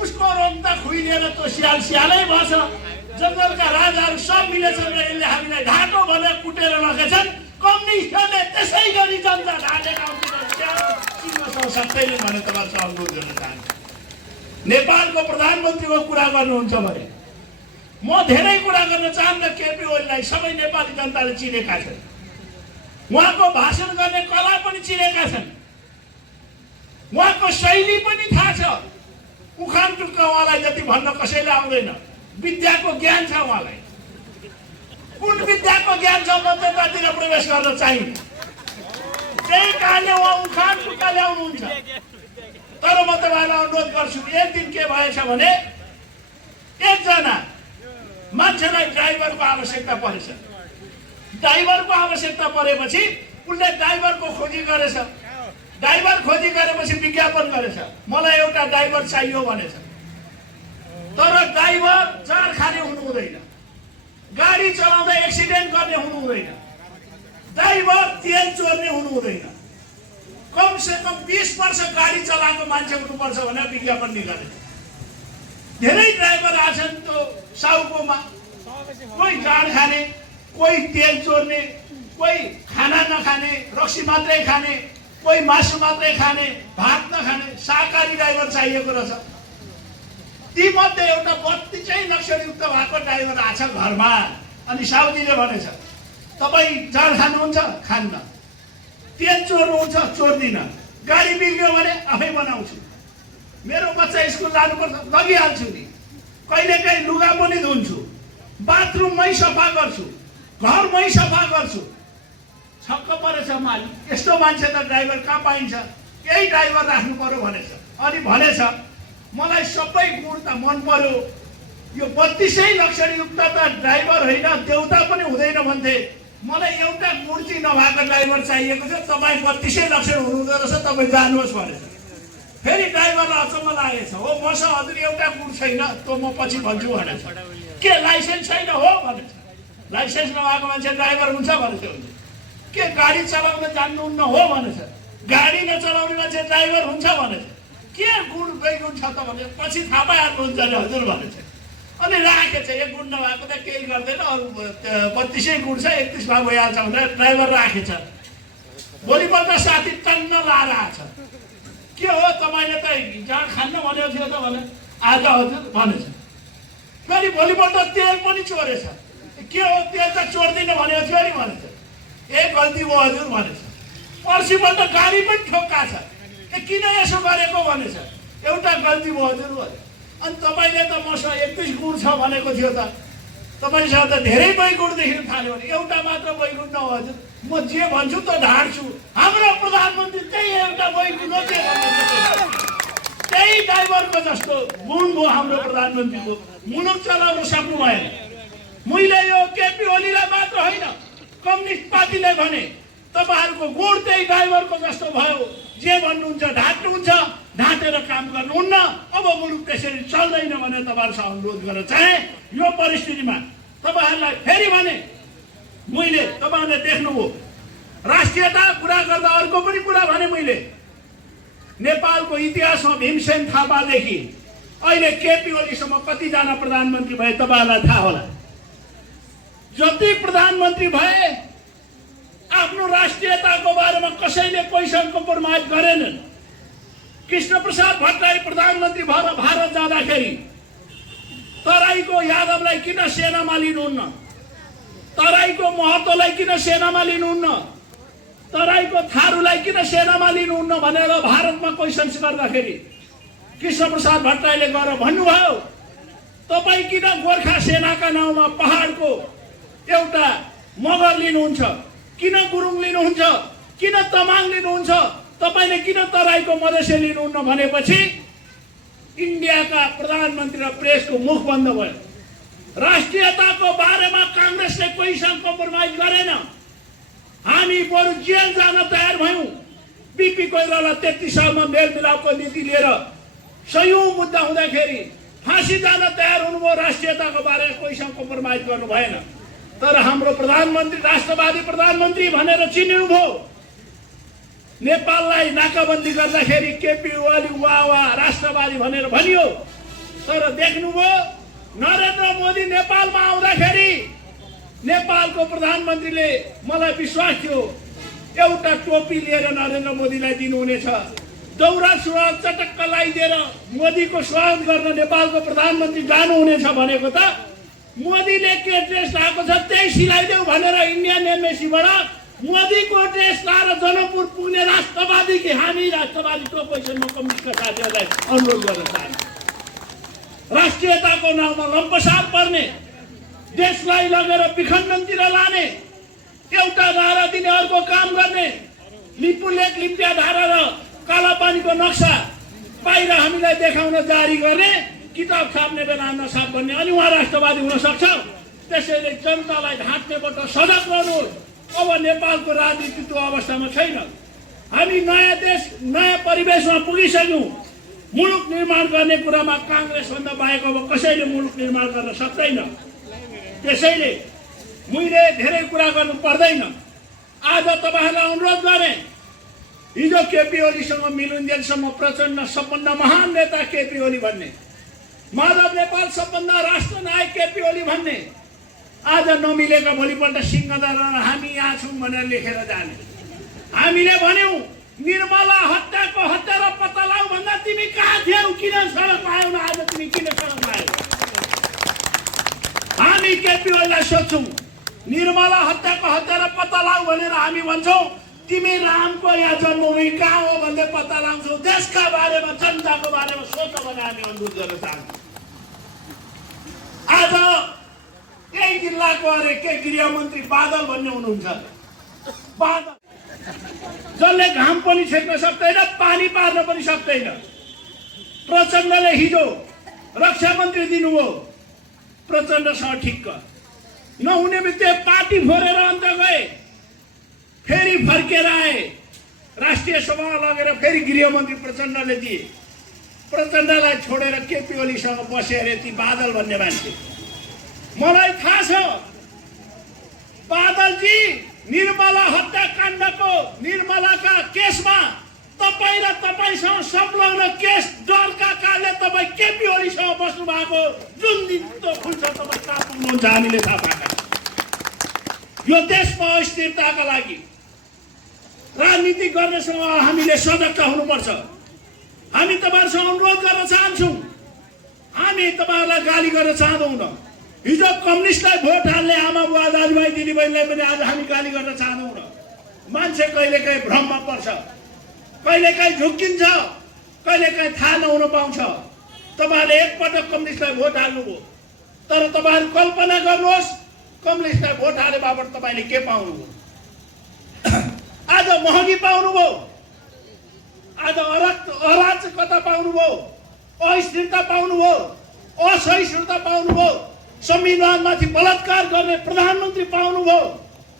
उसको रङ त खुइलिएर त्यो स्यालै भएछ। जङ्गलका राजाहरू सब मिलेछन् र यसले हामीलाई ढाँटो भनेर कुटेर राखेछन्। कम्युनिस्टहरूले त्यसै गरी जनता ढाँटेका सक्दैनन् भने तपाईँहरू अनुरोध गर्न चाहन्छु। नेपालको प्रधानमन्त्रीको कुरा गर्नुहुन्छ भने म धेरै कुरा गर्न चाहन्न। केपी ओलीलाई सबै नेपाली जनताले चिनेका छन्, उहाँको भाषण गर्ने कला पनि चिनेका छन्, उहाँको शैली पनि थाहा छ। उखान टुक्का उहाँलाई जति भन्न कसैले आउँदैन। विद्याको ज्ञान छ उहाँलाई। कुन विद्याको ज्ञान छ मतदातातिर प्रवेश गर्न चाहिन्छ। त्यही कारणले उहाँ उखान टुक्का ल्याउनुहुन्छ। तर म तपाईहरुलाई अनुरोध गर्छु, एक दिन के भएछ भने एकजना मान्छेलाई ड्राइभरको आवश्यकता परेछ। ड्राइभरको आवश्यकता परेपछि उनले ड्राइभरको खोजी गरेछ। ड्राइभर खोजी गरेपछि विज्ञापन गरेछ, मलाई एउटा ड्राइभर चाहियो भनेछ। तर ड्राइभर जार खाने हुनु हुँदैन, गाडी चलाउँदा एक्सिडेन्ट गर्ने हुनु हुँदैन, ड्राइभर तेल चोर्ने हुनु हुँदैन, कम से कम 20 वर्ष गाडी चलाएको मान्छे हुनुपर्छ भनेर विज्ञापन निकालेछ। धेरै ड्राइभर आछन् त्यो साउकोमा, कोही जाँड खाने, कोही तेल चोर्ने, कोही खाना नखाने, रक्सी मात्रै खाने, कोही मासु मात्रै खाने, भात नखाने, शाकाहारी ड्राइभर चाहिएको रहेछ। ती मध्ये एउटा 32 लक्षणयुक्त भएको ड्राइभर आछ घरमा। अनि साउजीले भनेछ, तपाईँ जाँड खानुहुन्छ? खान्न। तेल चोर्नुहुन्छ? चोर्दिन। गाडी बिग्रियो भने आफै बनाउँछु। मेरो बच्चा स्कुल जानुपर्छ, लगिहाल्छु नि। कहिलेकाहीँ लुगा पनि धुन्छु, बाथरुममै सफा गर्छु, घरमै सफा गर्छु। छक्क परेछ मालिक, यस्तो मान्छे त ड्राइभर कहाँ पाइन्छ, यही ड्राइभर राख्नु पर्यो भनेछ। अनि भनेछ मलाई सबै गुण त मन पर्यो, यो 32 लक्षणयुक्त त ड्राइभर होइन देउता पनि हुँदैन भन्थे, मलाई एउटा गुण चाहिँ नभएको ड्राइभर चाहिएको छ, तपाईँ 32 लक्षण हुनुहुँदो रहेछ, तपाईँ जानुहोस् भनेछ। फेरि ड्राइभरलाई अचम्म लागेछ, हो मसँग हजुर एउटा गुण छैन, त्यो म पछि भन्छु भनेछ। के लाइसेन्स छैन हो भनेछ, लाइसेन्स नभएको मान्छे ड्राइभर हुन्छ भनेछ। के गाडी चलाउन जान्नुहुन्न हो भनेछ, गाडी नचलाउने मान्छे ड्राइभर हुन्छ भनेछ। के गुण गइगुण छ त भनेर पछि थाहा पाइहाल्नुहुन्छ नि हजुर भनेछ। अनि राखेछ, एक गुण नभएको त केही गर्दैन, अरू 32 गुण छ 31 भाग भइहाल्छ भनेर ड्राइभर राखेछ। भोलिपल्ट साथी टन्न लाएर आएछ, के हो तपाईँले त जहाँ खान्न भनेको थियो त भने, आज हजुर भनेछ। फेरि भोलिपल्ट तेल पनि चोरेछ, के हो तेल त चोर्दिनँ भनेको थियो नि भनेछ। ए गल्ती भयो हजुर भनेछ। पर्सिपल्ट गाडी पनि ठोक्का छ, किन यसो गरेको भनेछ, एउटा गल्ती भयो हजुर भने। अनि तपाईँले त मसँग 31 गुण छ भनेको थियो त, तपाईँसँग त धेरै वैगुण देखिन थाल्यो भने, एउटा मात्र वैगुण न हो हजुर, म जे भन्छु त ढाड्छु। हाम्रो प्रधानमन्त्री त्यही एउटा वैगुण हो, त्यही ड्राइभरको जस्तो गुण भयो हाम्रो प्रधानमन्त्रीको। मुलुक चलाउन सक्नु भएन। मैले यो केपी ओलीलाई मात्र होइन, कम्युनिस्ट पार्टीले भने तपाईँहरूको गुण त्यही ड्राइभरको जस्तो भयो, जे भन्नुहुन्छ ढाँट्नुहुन्छ, ढाँटेर काम गर्नुहुन्न। अब मुलुक त्यसरी चल्दैन भने तपाईँहरूसँग अनुरोध गर्न चाहे। यो परिस्थितिमा तपाईँहरूलाई फेरि भने, मैले तपाईँहरूले देख्नुभयो राष्ट्रियता कुरा गर्दा अर्को पनि कुरा भने मैले, नेपालको इतिहासमा भीमसेन थापादेखि अहिले केपी ओलीसम्म कतिजना प्रधानमन्त्री भए तपाईँहरूलाई थाहा होला। जति प्रधानमन्त्री भए आफ्नो राष्ट्रियताको बारेमा कसैले कोहीसँग कम्प्रोमाइज गरेनन्। कृष्णप्रसाद भट्टराई प्रधानमन्त्री भएर भारत जाँदाखेरि तराईको यादवलाई किन सेनामा लिनुहुन्न, तराईको महतोलाई किन सेनामा लिनुहुन्न, तराईको थारूलाई किन सेनामा लिनुहुन्न भनेर भारतमा क्वेसन्स गर्दाखेरि कृष्णप्रसाद भट्टराईले गएर भन्नुभयो, तपाईँ किन गोर्खा सेनाका नाउँमा पहाडको एउटा मगर लिनुहुन्छ, किन गुरुङ लिनुहुन्छ, किन तमाङ लिनुहुन्छ, तपाईँले किन तराईको मधेसी लिनुहुन्न भनेपछि इन्डियाका प्रधानमन्त्री र प्रेसको मुख बन्द भयो। राष्ट्रियताको बारेमा काङ्ग्रेसले कोहीसँग कम्प्रोमाइज गरेन। हामी बरु जेल जान तयार भयौँ। बिपी कोइराला 33 सालमा मेलमिलापको नीति लिएर सयौं मुद्दा हुँदाखेरि फाँसी जान तयार हुनुभयो। राष्ट्रियताको बारेमा कोहीसँग कम्प्रोमाइज गर्नु भएन। तर हाम्रो प्रधानमन्त्री राष्ट्रवादी प्रधानमन्त्री भनेर चिनिनुभयो। नेपाललाई नाकाबन्दी गर्दाखेरि केपी ओली वाह राष्ट्रवादी भनेर भनियो। तर देख्नुभयो नरेन्द्र मोदी नेपालमा आउँदाखेरि नेपालको प्रधानमन्त्रीले, मलाई विश्वास थियो एउटा टोपी लिएर नरेन्द्र मोदीलाई दिनुहुनेछ, दौरा सुरुवाल चटक्क लगाइदिएर मोदीको स्वागत गर्न नेपालको प्रधानमन्त्री जानुहुनेछ भनेको त मोदीले के ड्रेस लगाएको छ त्यही सिलाइदेऊ भनेर इन्डियन एम्बेसीबाट मोदीको ड्रेस लाएर जनकपुर पुग्ने राष्ट्रवादी कि हामी राष्ट्रवादी टोपैछन्। म कम्युनिस्टका साथीहरूलाई अनुरोध गर्न चाहन्छु, राष्ट्रियताको नाउँमा लम्पसार पर्ने, देशलाई लगेर विखण्डनतिर लाने, एउटा धारा दिने अर्को काम गर्ने, लिपुलेख लिम्पिया धारा र कालापानीको नक्सा बाहिर हामीलाई देखाउन जारी गर्ने, किताब छाप्ने बेला नछाप भन्ने, अनि उहाँ राष्ट्रवादी हुन सक्छ। त्यसैले जनतालाई ढाँट्नेबाट सजग गर्नुहोस्। अब नेपालको राजनीति त्यो अवस्थामा छैन। हामी नयाँ देश नयाँ परिवेशमा पुगिसक्यौँ। मुलुक निर्माण गर्ने कुरामा काङ्ग्रेसभन्दा बाहेक अब कसैले मुलुक निर्माण गर्न सक्दैन। त्यसैले मैले धेरै कुरा गर्नु पर्दैन। आज तपाईँहरूलाई अनुरोध गरेँ, हिजो केपी ओलीसँग मिलुन्जेलसम्म प्रचण्ड सबभन्दा महान नेता केपी ओली भन्ने, माधव नेपाल सबभन्दा राष्ट्रनायक केपी ओली भन्ने, आज नमिलेका भोलिपल्ट सिंहदरबार हामी यहाँ छौँ भनेर लेखेर जाने। हामीले भन्यौँ निर्मला हत्याको हत्यारा पत्ता लगाऊ भन्दा तिमी कहाँ थियौ, किन सडक आयौ न, आज तिमी किन सडक आयौ? हामी केपी ओलीलाई सोध्छौँ निर्मला हत्याको हत्यारा पत्ता लगाऊ भनेर हामी भन्छौँ, तिमी रामको यहाँ जन्मभूमि कहाँ हो भन्दै पत्ता लगाउँछौ। देशका बारेमा जनताको बारेमा सोच भने हामी अनुरोध गर्न चाहन्छौँ। आज यही जिल्लाको अरे के गृहमन्त्री बादल भन्ने हुनुहुन्छ, बादल जसले घाम पनि छेक्न सक्दैन, पानी पार्न पनि सक्दैन। प्रचण्डले हिजो रक्षा मन्त्री दिनुभयो, प्रचण्डसँग ठिक्क नहुने बित्तिकै पार्टी फोरेर अन्त गए, फेरि फर्केर आए, राष्ट्रिय सभामा लगेर फेरि गृहमन्त्री प्रचण्डले दिए। प्रचण्डलाई छोडेर केपी ओलीसँग बसे अरे ती बादल भन्ने मान्छे। मलाई थाहा छ बादलजी निर्मला हत्याकाण्डको निर्मलाका केसमा तपाईँ र तपाईँसँग संलग्न केस डरका कारणले तपाईँ केपी ओलीसँग बस्नु भएको, जुन दिन त्यो खुल्छ तपाईँ कहाँ पुग्नुहुन्छ हामीले थाहा पाएका। यो देशमा अस्थिरताका लागि राजनीति गर्नेसँग हामीले सजग हुनुपर्छ। हामी तपाईँहरूसँग अनुरोध गर्न चाहन्छौँ, हामी तपाईँहरूलाई गाली गर्न चाहँदैनौँ। हिजो कम्युनिस्टलाई भोट हाल्ने आमा बुवा दाजुभाइ दिदीबहिनीलाई पनि आज हामी गाली गर्न चाहँदैनौँ। मान्छे कहिलेकाहीँ भ्रममा पर्छ, कहिलेकाहीँ झुक्किन्छ, कहिलेकाहीँ थाहा नहुन पाउँछ। तपाईँहरूले एकपटक कम्युनिस्टलाई भोट हाल्नुभयो, तर तपाईँहरू कल्पना गर्नुहोस् कम्युनिस्टलाई भोट हाले बापत तपाईँले के पाउनुभयो? आज महँगी पाउनुभयो, आज अराजकता पाउनुभयो, अस्थिरता पाउनुभयो, असहिष्णुता पाउनुभयो, संविधानमाथि बलात्कार गर्ने प्रधानमन्त्री पाउनुभयो।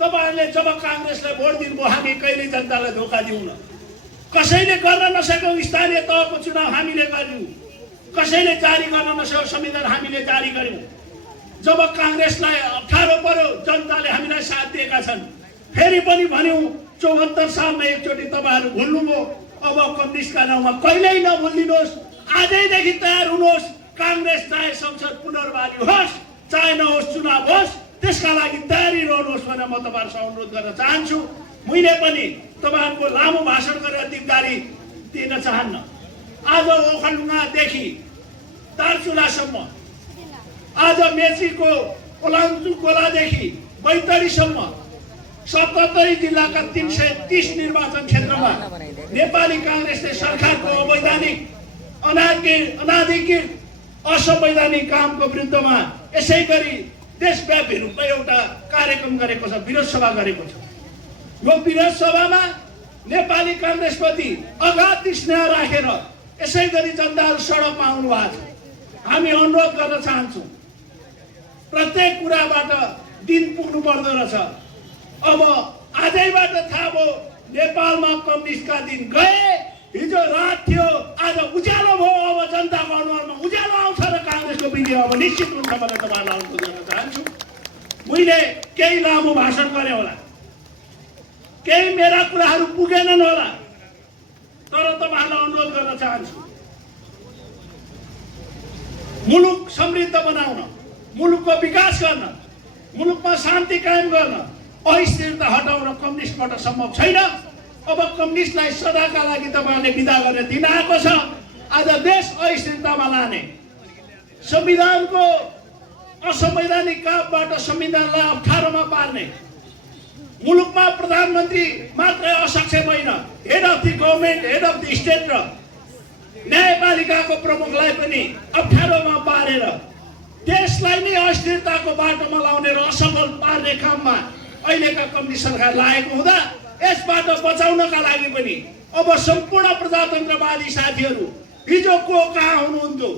तपाईँहरूले जब काङ्ग्रेसलाई भोट दिनुभयो, हामी कहिले जनतालाई धोका दिउन। कसैले गर्न नसकेको स्थानीय तहको चुनाव हामीले गर्यौँ, कसैले जारी गर्न नसकेको संविधान हामीले जारी गर्यौँ। जब काङ्ग्रेसलाई अप्ठ्यारो पर्यो, जनताले हामीलाई साथ दिएका छन्। फेरि पनि भन्यौँ 74 सालमा एकचोटि तपाईँहरू भुल्नुभयो, अब कम्युनिस्टका नाउँमा कहिल्यै नभुलिदिनुहोस्। आजैदेखि तयार हुनुहोस्, काङ्ग्रेस चाहे संसद पुनर्वाली होस् चाहे नहोस्, चुनाव होस्, त्यसका लागि तयारी रहनुहोस् भनेर म तपाईँहरूसँग अनुरोध गर्न चाहन्छु। मैले पनि तपाईँहरूको लामो भाषण गरेर दिगदारी दिन चाहन्न। आज ओखलढुङ्गादेखि दार्चुलासम्म, आज मेचीको ओलाङ्चु खोलादेखि बैतडीसम्म 77 जिल्लाका 330 निर्वाचन क्षेत्रमा नेपाली काङ्ग्रेसले सरकारको अवैधानिक अनाधिकृत असंवैधानिक कामको विरुद्धमा यसै गरी देशव्यापी रूपमा एउटा कार्यक्रम गरेको छ, विरोध सभा गरेको छ। यो विरोध सभामा नेपाली काङ्ग्रेसप्रति अगाध स्नेह राखेर यसै गरी जनताहरू सडकमा आउनु भएको छ। हामी अनुरोध गर्न चाहन्छौँ, प्रत्येक कुराबाट दिन पुग्नु पर्दो रहेछ। अब आजैबाट थाहा भयो नेपालमा कम्युनिस्टका दिन गए, हिजो रात थियो, आज उज्यालो भयो। अब जनताको अनुहारमा उज्यालो आउँछ र काङ्ग्रेसको विजय अब निश्चित रूपमा म तपाईँलाई अनुरोध गर्न चाहन्छु। मैले केही लामो भाषण गरेँ होला, केही मेरा कुराहरू पुगेनन् होला, तर तपाईँहरूलाई अनुरोध गर्न चाहन्छु, मुलुक समृद्ध बनाउन, मुलुकको विकास गर्न, मुलुकमा शान्ति कायम गर्न, अस्थिरता हटाउन कम्युनिस्टबाट सम्भव छैन। अब कम्युनिस्टलाई सदाका लागि तपाईँहरूले विदा गरेर दिन आएको छ। आज देश अस्थिरतामा लाने, संविधानको असंवैधानिक कामबाट संविधानलाई अप्ठ्यारोमा पार्ने, मुलुकमा प्रधानमन्त्री मात्रै असक्षम होइन, head of the government, head of the state र न्यायपालिकाको प्रमुखलाई पनि अप्ठ्यारोमा पारेर देशलाई नै अस्थिरताको बाटोमा लाउने र असफल पार्ने काममा अहिलेका कम्युनिस्ट सरकार लागेको हुँदा यसबाट बचाउनका लागि पनि अब सम्पूर्ण प्रजातन्त्रवादी साथीहरू, हिजो को कहाँ हुनुहुन्थ्यो,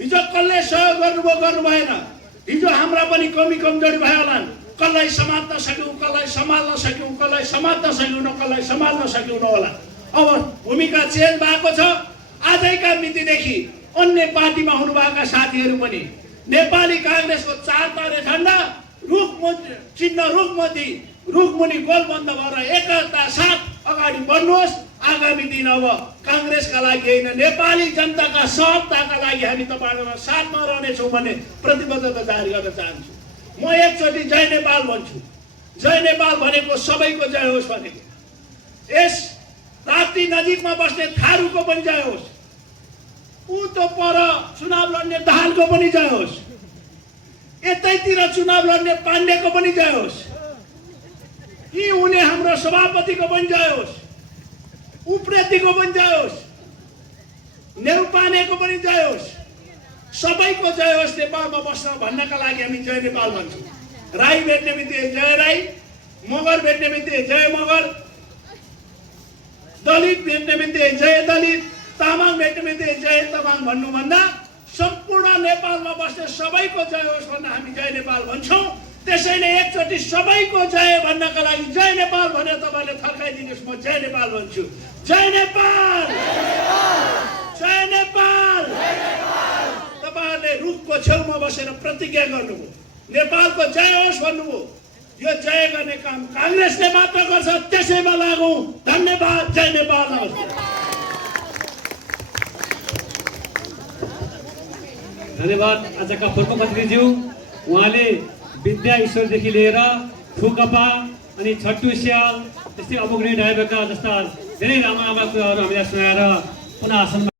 हिजो कसले सहयोग गर्नुभयो गर्नु भएन, हिजो हाम्रा पनि कमी कमजोरी भयो होला, कसलाई समात्न सक्यौँ, कसलाई सम्हाल्न सक्यौँ, कसलाई समात्न सक्यौँ, कसलाई सम्हाल्न सक्यौँ होला। अब भूमिका चेन्ज भएको छ। आजैका मितिदेखि अन्य पार्टीमा हुनुभएका साथीहरू पनि नेपाली काङ्ग्रेसको 4 तारे झण्डा रुखमुनि गोलबन्द भएर एकता साथ अगाडि बढ्नुहोस्। आगामी दिन अब काङ्ग्रेसका लागि होइन, नेपाली जनताका सहजताका लागि हामी तपाईँहरूमा साथमा रहनेछौँ भन्ने प्रतिबद्धता जारी गर्न चाहन्छु। म एकचोटि जय नेपाल भन्छु। जय नेपाल भनेको सबैको जय होस् भनेको, यस राप्ती नजिकमा बस्ने थारूको पनि जय होस्, ऊ त पर चुनाव लड्ने दाहालको पनि जय होस्, यतैतिर चुनाव लड्ने पाण्डेको पनि जय होस्, यी हुने हाम्रो सभापतिको पनि जय होस्, उप्रेतीको पनि जय होस्, नेउपानेको पनि जय होस्, सबैको जय होस् नेपालमा बस्न भन्नका लागि हामी जय नेपाल भन्छौँ। राई भेट्ने बित्तिकै जय राई, मगर भेट्ने बित्तिकै जय मगर, दलित भेट्ने बित्तिकै जय दलित, तामाङ भेट्ने बित्तिकै जय तामाङ भन्नुभन्दा सम्पूर्ण नेपालमा बस्ने सबैको जय होस् भन्न हामी जय नेपाल भन्छौँ। त्यसैले एकचोटि सबैको जय भन्नका लागि जय नेपाल भनेर तपाईँले थर्काइदिनुहोस्। म जय नेपाल भन्छु। जय नेपाल, जय नेपाल। तपाईँहरूले रुखको छेउमा बसेर प्रतिज्ञा गर्नुभयो, नेपालको जय होस् भन्नुभयो। यो जय गर्ने काम काङ्ग्रेसले मात्र गर्छ, त्यसैमा लागौँ। धन्यवाद। जय नेपाल। धन्यवाद। आजका प्रमुख अतिथिज्यू, उहाँले विद्या ईश्वरदेखि लिएर फुकपा अनि छट्टु स्याल त्यस्तै अमुग्ने ड्राइभरका जस्ता धेरै लामा लामा कुराहरू हामीलाई सुनाएर पुनः आसनमा